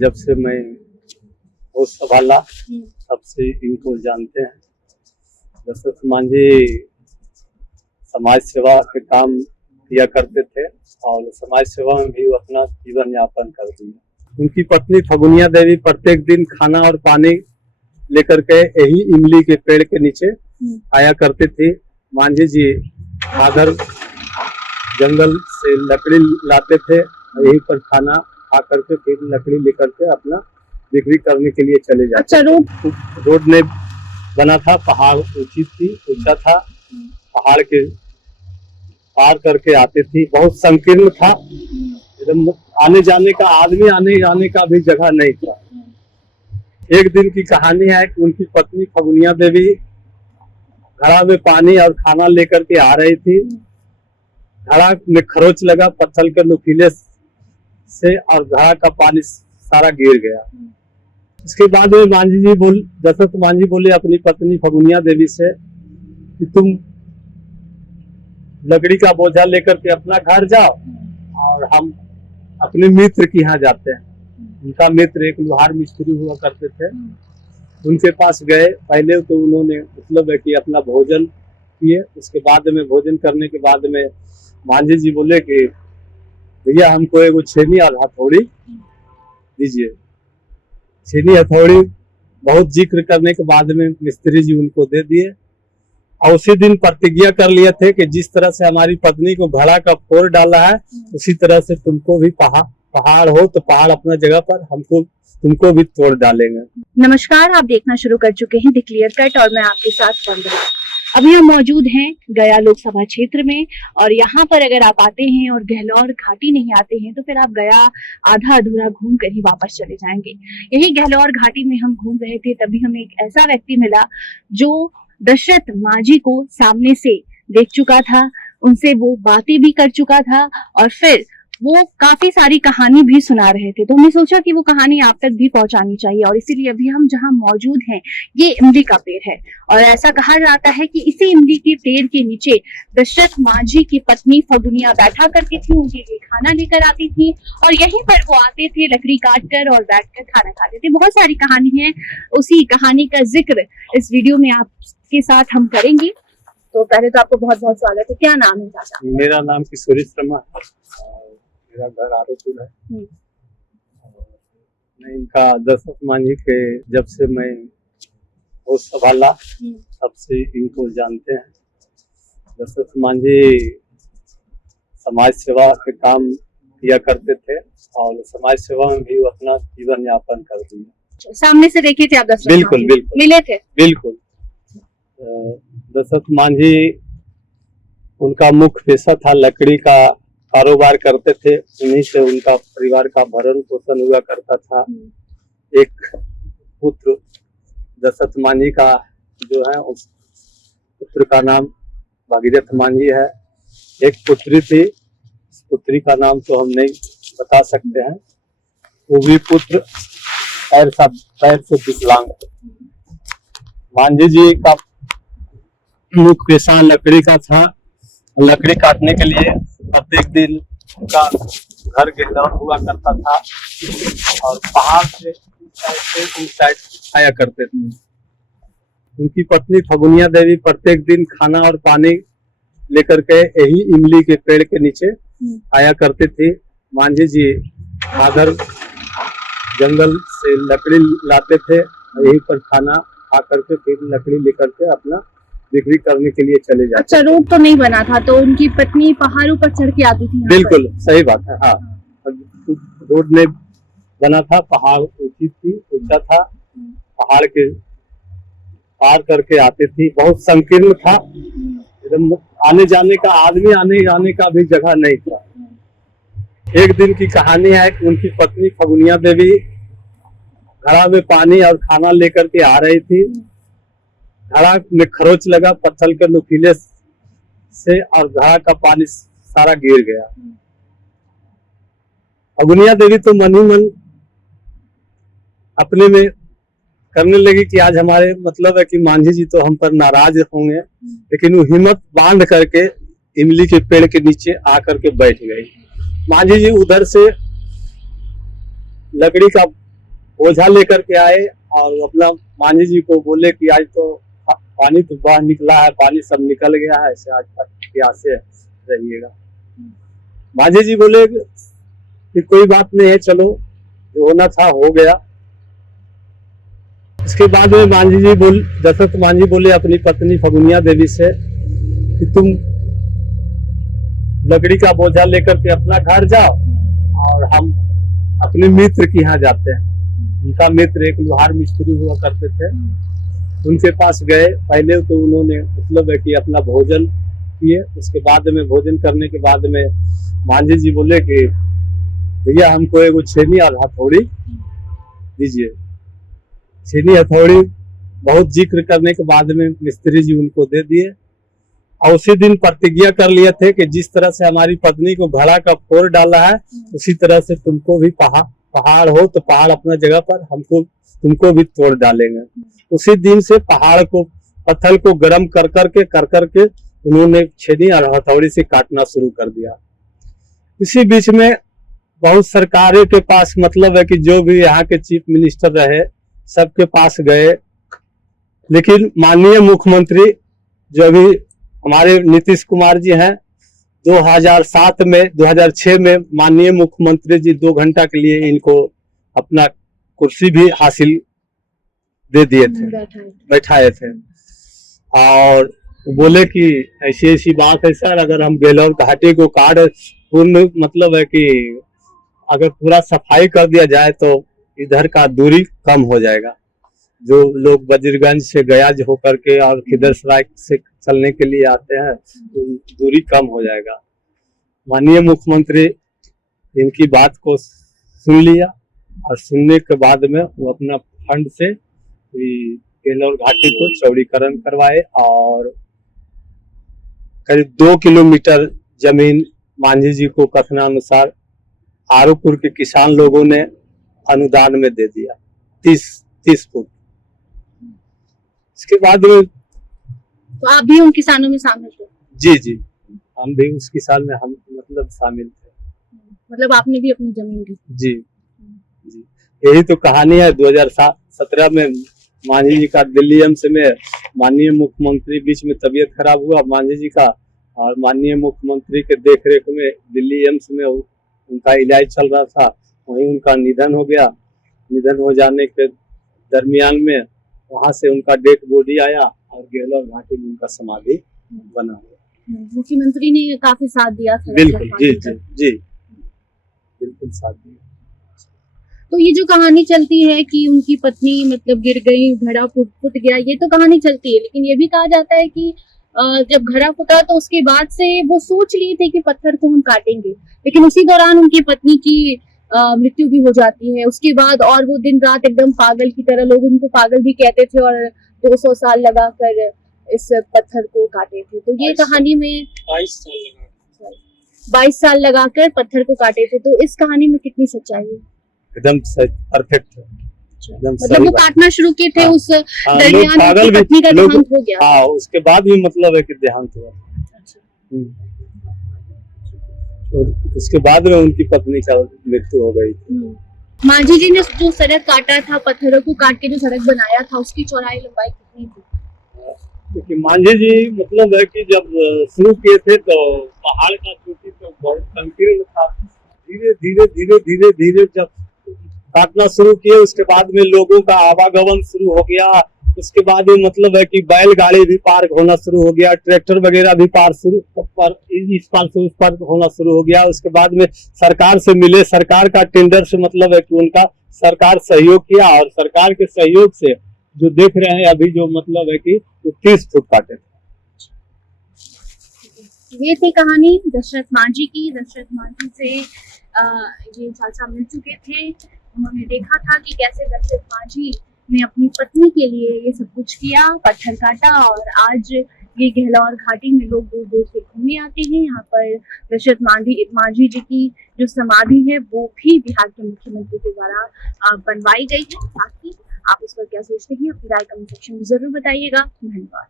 जब से मैं होश संभाला तब से इनको जानते हैं। दशरथ मांझी समाज सेवा के काम किया करते थे और समाज सेवा में भी वो अपना जीवन यापन कर दिया। उनकी पत्नी फगुनिया देवी प्रत्येक दिन खाना और पानी लेकर के यही इमली के पेड़ के नीचे आया करते थे। मांझी जी आकर जंगल से लकड़ी लाते थे, यहीं पर खाना खा करके फिर लकड़ी लेकर के अपना बिक्री करने के लिए चले जाते। अच्छा, रोड नहीं बना था, पहाड़ ऊंचा था, पहाड़ के पार करके आते थी। बहुत संकीर्ण था, एकदम आने जाने का आने जाने का भी जगह नहीं था। एक दिन की कहानी है कि उनकी पत्नी फगुनिया देवी घड़ा में पानी और खाना लेकर के आ रही थी। घड़ा में खरोच लगा पत्थर के नुकीले से और घड़ा का पानी सारा गिर गया। इसके बाद में दशरथ मांझी बोले अपनी पत्नी फगुनिया देवी से कि तुम लकड़ी का बोझा लेकर के अपना घर जाओ और हम अपने मित्र के यहाँ जाते हैं। उनका मित्र एक लोहार मिस्त्री हुआ करते थे, उनके पास गए। पहले तो उन्होंने मतलब है कि अपना भोजन किए, उसके बाद में भोजन करने के बाद में मांझी जी बोले कि भैया हमको एगो छेनी और हथौड़ी दीजिए। छेनी हथौड़ी बहुत जिक्र करने के बाद में मिस्त्री जी उनको दे दिए और उसी दिन प्रतिज्ञा कर लिए थे कि जिस तरह से हमारी पत्नी को घड़ा का फोड़ डाला है उसी तरह से तुमको भी पहाड़ हो तो पहाड़ अपना जगह पर तुमको भी तोड़ डालेंगे। नमस्कार, आप देखना शुरू कर चुके हैं द क्लियर कट और मैं आपके साथ वंदना। अभी हम मौजूद हैं गया लोकसभा क्षेत्र में और यहाँ पर अगर आप आते हैं और गहलौर घाटी नहीं आते हैं तो फिर आप गया आधा अधूरा घूम कर ही वापस चले जाएंगे। यही गहलौर घाटी में हम घूम रहे थे, तभी हमें एक ऐसा व्यक्ति मिला जो दशरथ मांझी को सामने से देख चुका था, उनसे वो बातें भी कर चुका था और फिर वो काफी सारी कहानी भी सुना रहे थे। तो हमने सोचा कि वो कहानी आप तक भी पहुंचानी चाहिए और इसीलिए अभी हम जहां मौजूद हैं ये इमली का पेड़ है और ऐसा कहा जाता है कि इसी इमली के पेड़ के नीचे दशरथ मांझी की पत्नी फगुनिया बैठा करती थी, उनके लिए खाना लेकर आती थी और यहीं पर वो आते थे लकड़ी काट कर और बैठ कर खाना खाते थे। बहुत सारी कहानी है, उसी कहानी का जिक्र इस वीडियो में आपके साथ हम करेंगे। तो पहले तो आपको बहुत बहुत स्वागत है। क्या नाम है चाचा? मेरा नाम किशोरी शर्मा, मेरा घर आरोपुर है। मैं इनका दशरथ मांझी के जब से मैं होश संभाला तब से इनको जानते हैं। दशरथ मांझी समाज सेवा के काम किया करते थे और समाज सेवा में भी वो अपना जीवन यापन कर दिया। सामने से देखे थे आप दशरथ? बिल्कुल बिल्कुल मिले थे? बिल्कुल। दशरथ मांझी उनका मुख्य पेशा था, लकड़ी का कारोबार करते थे, उन्हीं से उनका परिवार का भरण पोषण हुआ करता था। एक पुत्र दशरथ मांझी का जो है उस पुत्र का नाम भागीरथ मांझी है। एक पुत्री थी, उस पुत्री का नाम तो हम नहीं बता सकते हैं। वो भी पुत्र पैर से विकलांग। मांझी जी का मुख्य पेशा लकड़ी का था। लकड़ी काटने के लिए प्रत्येक दिन उनका घर गहलौर हुआ करता था और पहाड़ से उस साइड आया करते थे। उनकी पत्नी फगुनिया देवी प्रत्येक दिन खाना और पानी लेकर के यही इमली के पेड़ के नीचे आया करते थे। मांझी जी आकर जंगल से लकड़ी लाते थे, यहीं पर खाना खा करके फिर लकड़ी लेकर के अपना बिक्री करने के लिए चले जाते। अच्छा, रोड तो नहीं बना था तो उनकी पत्नी पहाड़ों पर चढ़ के आती थी? बिल्कुल सही बात है, हाँ। रोड नहीं बना था, पहाड़ ऊंचा था, पहाड़ के पार करके आते थी। बहुत संकीर्ण था, एकदम आने जाने का भी जगह नहीं था। एक दिन की कहानी है कि उनकी पत्नी फगुनिया देवी घड़ा में पानी और खाना लेकर के आ रही थी। घड़ा में खरोच लगा पत्थर के नुकीले से और घड़ा का पानी सारा गिर गया। फगुनिया देवी तो मन ही मन अपने में करने लगी कि आज हमारे मतलब है कि मांझी जी तो हम पर नाराज होंगे, लेकिन वो हिम्मत बांध करके इमली के पेड़ के नीचे आकर के बैठ गई। मांझी जी उधर से लकड़ी का बोझा लेकर के आए और वो अपना मांझी जी को बोले कि आज तो पानी तो बाहर निकला है, पानी सब निकल गया है, ऐसे आज प्यासे रहिएगा। मांझी जी बोले कि कोई बात नहीं है, चलो जो होना था हो गया। इसके बाद में दशरथ मांझी बोले अपनी पत्नी फगुनिया देवी से कि तुम लकड़ी का बोझा लेकर के अपना घर जाओ और हम अपने मित्र के यहाँ जाते हैं। उनका मित्र एक लोहार मिस्त्री हुआ करते थे, उनके पास गए। पहले तो उन्होंने मतलब है कि अपना भोजन किए, उसके बाद में भोजन करने के बाद में मांझी जी बोले कि भैया हमको एगो छेनी और हथौड़ी दीजिए। छेनी हथौड़ी बहुत जिक्र करने के बाद में मिस्त्री जी उनको दे दिए और उसी दिन प्रतिज्ञा कर लिए थे कि जिस तरह से हमारी पत्नी को घड़ा का फोड़ डाला है उसी तरह से तुमको भी पहाड़ हो तो पहाड़ अपना जगह पर हमको तुमको भी तोड़ डालेंगे। उसी दिन से पत्थर को गर्म कर करके उन्होंने छेनी और हथौड़ी से काटना शुरू कर दिया। इसी बीच में बहुत सरकारों के पास मतलब है कि जो भी यहाँ के चीफ मिनिस्टर रहे सबके पास गए, लेकिन माननीय मुख्यमंत्री जो अभी हमारे नीतीश कुमार जी हैं 2006 में माननीय मुख्यमंत्री जी 2 घंटा के लिए इनको अपना कुर्सी भी हासिल दे दिए थे, बैठाए थे और बोले कि ऐसी ऐसी बात है सर, अगर हम बेलौर घाटी को काट पूर्ण मतलब है कि अगर पूरा सफाई कर दिया जाए तो इधर का दूरी कम हो जाएगा। जो लोग वजीरगंज से गया होकर के और खिदरसराय से चलने के लिए आते हैं तो दूरी कम हो जाएगा। माननीय मुख्यमंत्री इनकी बात को सुन लिया और सुनने के बाद में वो अपना फंड से बेलौर घाटी को चौड़ीकरण करवाए और करीब 2 किलोमीटर जमीन मांझी जी को कथनानुसार आरोपुर के किसान लोगों ने अनुदान में दे दिया 30 फुट। इसके बाद में तो आप भी उन किसानों में शामिल थे? जी हम भी उस किसान में हम मतलब शामिल थे। मतलब आपने भी अपनी जमीन दी? जी यही तो कहानी है। 2017 में मांझी जी का दिल्ली एम्स में माननीय मुख्यमंत्री बीच में तबीयत खराब हुआ मांझी जी का, और माननीय मुख्यमंत्री के देखरेख में दिल्ली एम्स में उनका इलाज चल रहा था, वहीं उनका निधन हो गया। निधन हो जाने के दरमियान में वहां से उनका डेड बॉडी आया और बेलौर घाटी में उनका समाधि बना हुआ। मुख्यमंत्री ने काफी साथ दिया था? बिल्कुल जी बिल्कुल साथ दिया। तो ये जो कहानी चलती है कि उनकी पत्नी मतलब गिर गई, घड़ा फूट गया, ये तो कहानी चलती है, लेकिन ये भी कहा जाता है कि जब घड़ा फूटा तो उसके बाद से वो सोच लिए थे कि पत्थर को हम काटेंगे, लेकिन उसी दौरान उनकी पत्नी की मृत्यु भी हो जाती है। उसके बाद और वो दिन रात एकदम पागल की तरह, लोग उनको पागल भी कहते थे, और 200 साल लगाकर इस पत्थर को काटे थे। तो ये कहानी में 22 साल लगाकर पत्थर को काटे थे। तो इस कहानी में कितनी सच्चाई है? एकदम परफेक्ट है। मतलब वो काटना शुरू किए थे उस दरमियान उनकी पत्नी का देहांत हो गया। हाँ, उसके बाद भी मतलब है कि देहांत हुआ। और उसके बाद में उनकी पत्नी का मृत्यु हो गई। मांझी जी ने जो सड़क काटा था, पत्थरों को काट के जो सड़क बनाया था, उसकी चौड़ाई लंबाई कितनी थी? देखिए मांझी जी मतलब है कि जब शुरू किए थे तो पहाड़ का चोटी तो बहुत संकीर्ण था। धीरे जब काटना शुरू किए उसके बाद में लोगों का आवागमन शुरू हो गया। उसके बाद में मतलब है कि बैलगाड़ी भी पार होना शुरू हो गया, ट्रैक्टर वगैरह भी इस पार से उस पार होना शुरू हो गया। उसके बाद में सरकार से मिले, सरकार का टेंडर से मतलब है कि उनका सरकार सहयोग किया, और सरकार के सहयोग से जो देख रहे हैं अभी जो मतलब है कि 30 फुट काटे। ये थी कहानी दशरथ मांझी की। दशरथ मांझी से ये चाचा मिल चुके थे। उन्होंने देखा था कि कैसे दशरथ मांझी ने अपनी पत्नी के लिए ये सब कुछ किया, पत्थर काटा, और आज ये गहलौर घाटी में लोग दूर दूर से घूमने आते हैं। यहाँ पर दशरथ मांझी जी की जो समाधि है वो भी बिहार के मुख्यमंत्री के द्वारा बनवाई गई है। साथ ही आप इस पर क्या सोचते हैं अपनी राय कमेंट सेक्शन में जरूर बताइएगा। धन्यवाद।